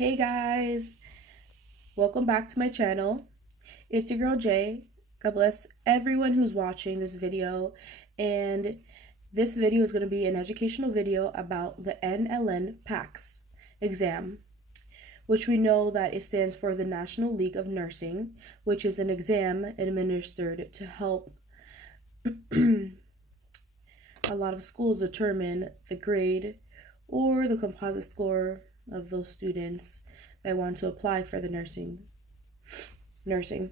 Hey guys, welcome back to my channel. It's your girl Jay. God bless everyone who's watching this video. And this video is going to be an educational video about the NLN PACS exam, which we know that it stands for the National League of Nursing, which is an exam administered to help a lot of schools determine the grade or the composite score of those students that want to apply for the nursing.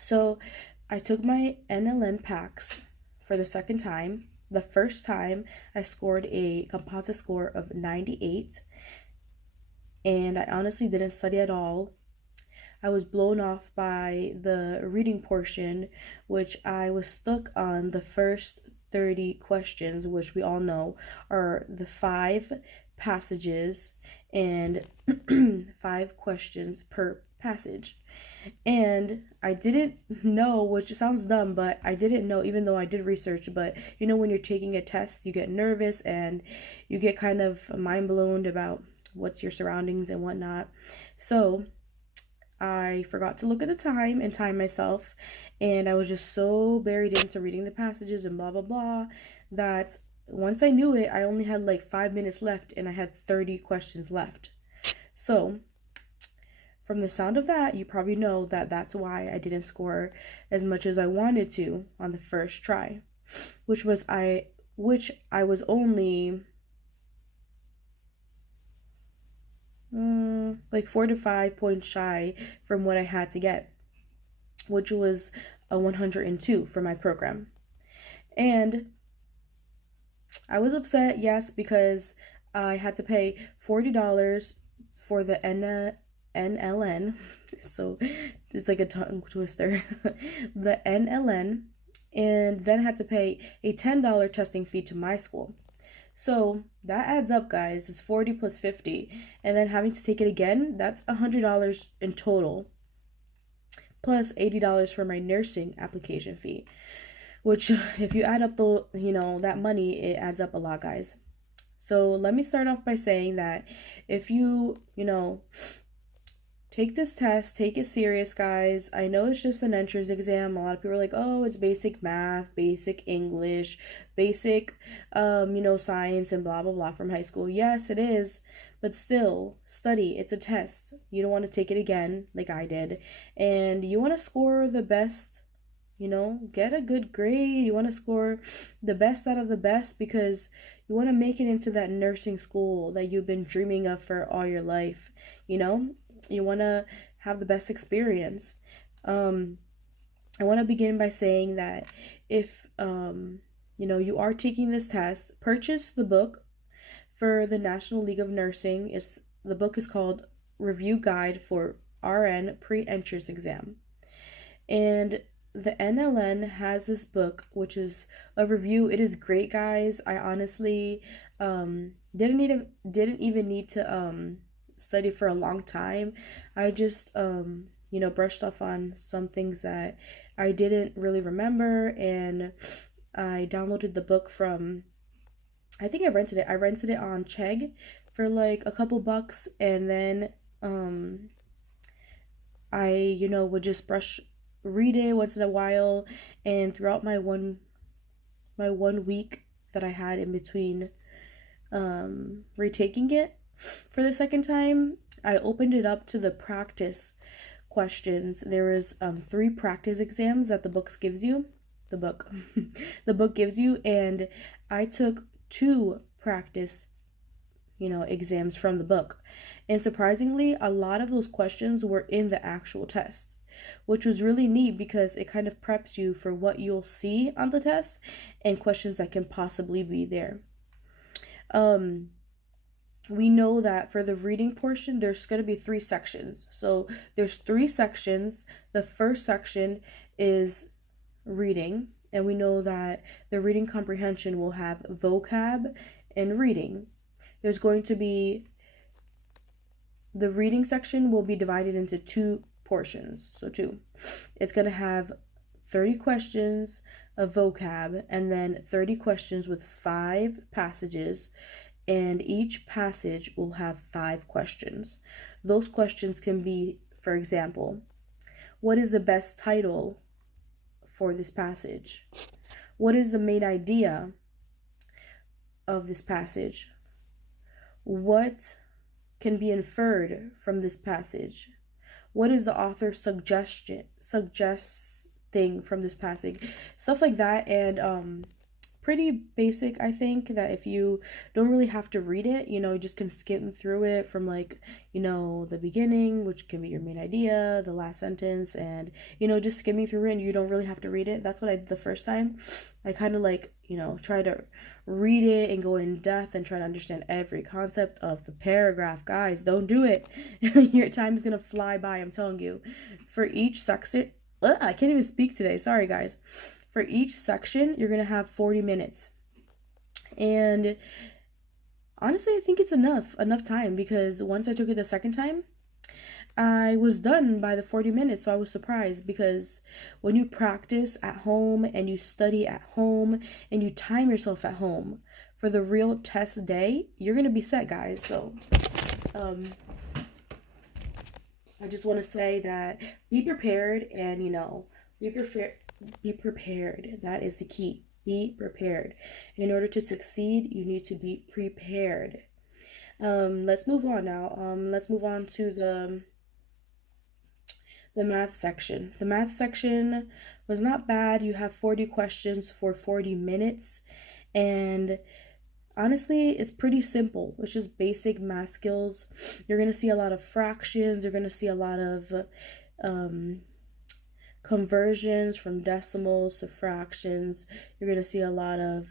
So I took my NLN PACS for the second time. The first time I scored a composite score of 98, and I honestly didn't study at all. I was blown off by the reading portion, which I was stuck on the first 30 questions, which we all know are the 5 passages and 5 questions per passage. And I didn't know, which sounds dumb, but I didn't know, even though I did research. But you know, when you're taking a test, you get nervous and you get kind of mind blown about what's your surroundings and whatnot. So I forgot to look at the time and time myself, and I was just so buried into reading the passages and blah blah blah that once I knew it, I only had like 5 minutes left and I had 30 questions left. So from the sound of that, you probably know that that's why I didn't score as much as I wanted to on the first try, which I was only like 4 to 5 points shy from what I had to get, which was a 102 for my program. And I was upset, yes, because I had to pay $40 for the NLN. So it's like a tongue twister. The NLN, and then I had to pay a $10 testing fee to my school. So that adds up, guys. It's 40 plus 50. And then having to take it again, that's $100 in total. Plus $80 for my nursing application fee. Which, if you add up that money, it adds up a lot, guys. So let me start off by saying that if you take this test, take it serious, guys. I know it's just an entrance exam. A lot of people are like, oh, it's basic math, basic English, basic, science and blah, blah, blah from high school. Yes, it is. But still, study. It's a test. You don't want to take it again like I did. And you want to score the best, get a good grade. You want to score the best out of the best because you want to make it into that nursing school that you've been dreaming of for all your life, You want to have the best experience. I want to begin by saying that if, you are taking this test, purchase the book for the National League of Nursing. The book is called Review Guide for RN Pre-Entrance Exam. And the NLN has this book, which is a review. It is great, guys. I honestly didn't even need to study for a long time. I just brushed off on some things that I didn't really remember, and I downloaded the book from, I think I rented it on Chegg for like a couple bucks, and then I would just read it once in a while. And throughout my one week that I had in between retaking it for the second time, I opened it up to the practice questions. There is 3 practice exams that the book gives you, and I took 2 practice exams from the book. And surprisingly, a lot of those questions were in the actual test, which was really neat because it kind of preps you for what you'll see on the test and questions that can possibly be there. We know that for the reading portion, there's going to be 3 sections. So there's 3 sections. The first section is reading, and we know that the reading comprehension will have vocab and reading. There's going to be, the reading section will be divided into 2 portions. So 2. It's going to have 30 questions of vocab and then 30 questions with 5 passages and each passage will have 5 questions. Those questions can be, for example, what is the best title for this passage? What is the main idea of this passage? What can be inferred from this passage? What is the author suggesting from this passage? Stuff like that. And pretty basic. I think that if you don't really have to read it, you just can skim through it from like, the beginning, which can be your main idea, the last sentence, and just skimming through it, and you don't really have to read it. That's what I did the first time. I kind of like, try to read it and go in depth and try to understand every concept of the paragraph. Guys, don't do it. Your time is gonna fly by, I'm telling you. For each section, I can't even speak today, sorry guys. For each section, you're going to have 40 minutes. And honestly, I think it's enough time, because once I took it the second time, I was done by the 40 minutes. So I was surprised, because when you practice at home and you study at home and you time yourself at home for the real test day, you're going to be set, guys. So I just want to say that be prepared, and be prepared. That is the key. Be prepared. In order to succeed, you need to be prepared. Let's move on now. Let's move on to the math section. The math section was not bad. You have 40 questions for 40 minutes. And honestly, it's pretty simple. It's just basic math skills. You're going to see a lot of fractions. You're going to see a lot of conversions from decimals to fractions. You're going to see a lot of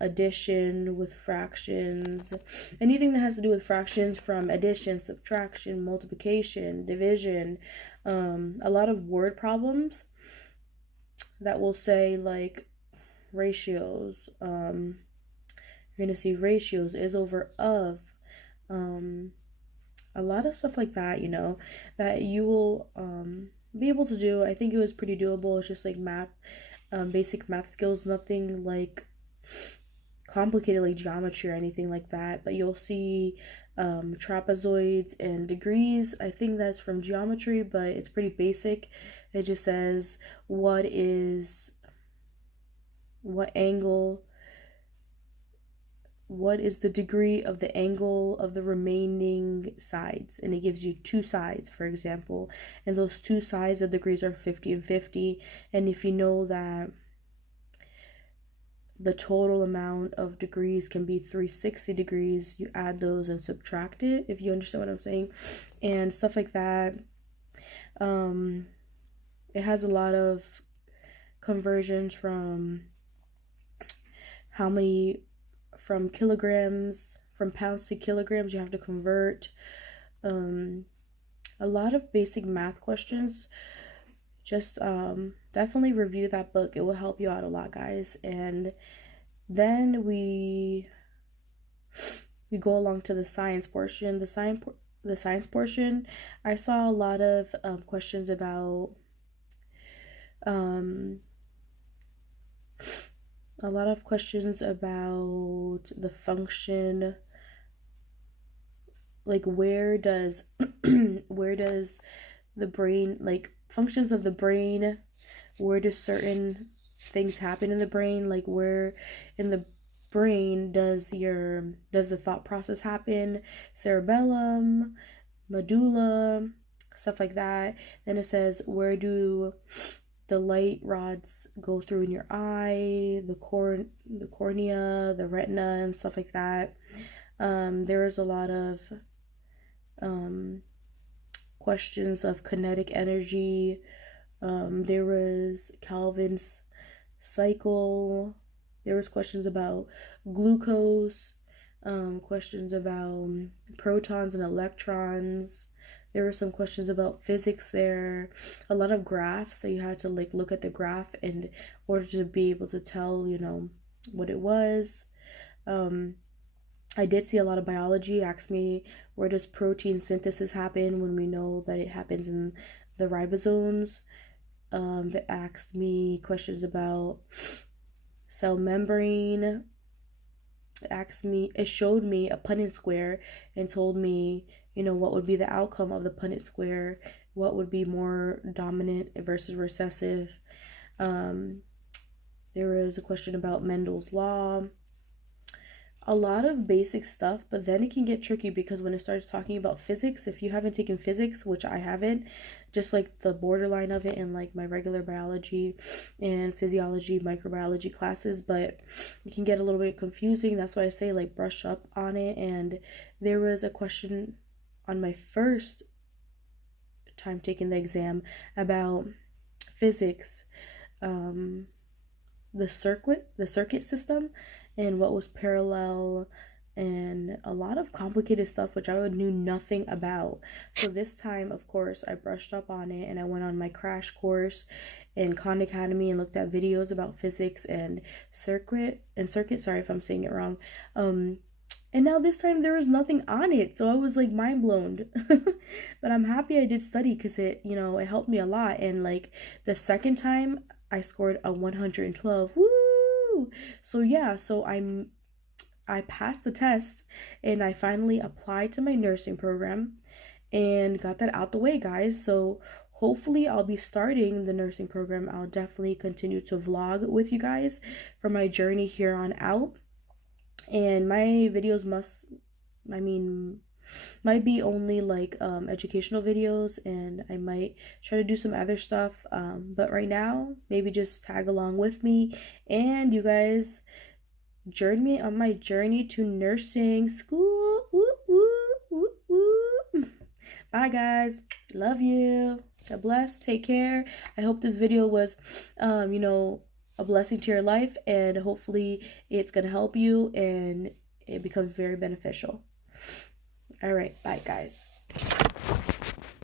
addition with fractions. Anything that has to do with fractions, from addition, subtraction, multiplication, division. A lot of word problems that will say like ratios. You're going to see ratios, is over of. A lot of stuff like that, that you will be able to do. I think it was pretty doable. It's just like math, basic math skills, nothing like complicated like geometry or anything like that. But you'll see trapezoids and degrees. I think that's from geometry, but it's pretty basic. It just says what is the degree of the angle of the remaining sides, and it gives you 2 sides, for example, and those 2 sides of degrees are 50 and 50. And if you know that the total amount of degrees can be 360 degrees, you add those and subtract it, if you understand what I'm saying, and stuff like that. It has a lot of conversions from from pounds to kilograms, you have to convert. A lot of basic math questions. Just definitely review that book. It will help you out a lot, guys. And then we go along to the science portion. The science portion, I saw a lot of questions about the function, like where does the brain, like functions of the brain, where do certain things happen in the brain, like where in the brain does the thought process happen, cerebellum, medulla, stuff like that. Then it says, where do the light rods go through in your eye, the cornea, the retina, and stuff like that. There was a lot of questions of kinetic energy. There was Calvin's cycle. There was questions about glucose, questions about protons and electrons. There were some questions about physics there. A lot of graphs that you had to like look at the graph in order to be able to tell, what it was. I did see a lot of biology. Asked me, where does protein synthesis happen, when we know that it happens in the ribosomes. It asked me questions about cell membrane, it showed me a Punnett square and told me, what would be the outcome of the Punnett square, what would be more dominant versus recessive. There was a question about Mendel's law, a lot of basic stuff, but then it can get tricky because when it starts talking about physics, if you haven't taken physics, which I haven't, just like the borderline of it in like my regular biology and physiology, microbiology classes, but it can get a little bit confusing. That's why I say like brush up on it. And there was a question on my first time taking the exam about physics, the circuit system, and what was parallel, and a lot of complicated stuff which I knew nothing about. So this time, of course, I brushed up on it and I went on my crash course in Khan Academy and looked at videos about physics and circuit, sorry if I'm saying it wrong. And now this time there was nothing on it, so I was like mind blown. But I'm happy I did study because it helped me a lot. And like the second time I scored a 112. Woo! So yeah, I passed the test and I finally applied to my nursing program and got that out the way, guys. So hopefully I'll be starting the nursing program. I'll definitely continue to vlog with you guys for my journey here on out. And my videos might be only like educational videos, and I might try to do some other stuff, but right now maybe just tag along with me and you guys join me on my journey to nursing school. Woo, woo, woo, woo. Bye guys, love you, God bless, take care. I hope this video was a blessing to your life, and hopefully it's gonna help you and it becomes very beneficial. All right, bye guys.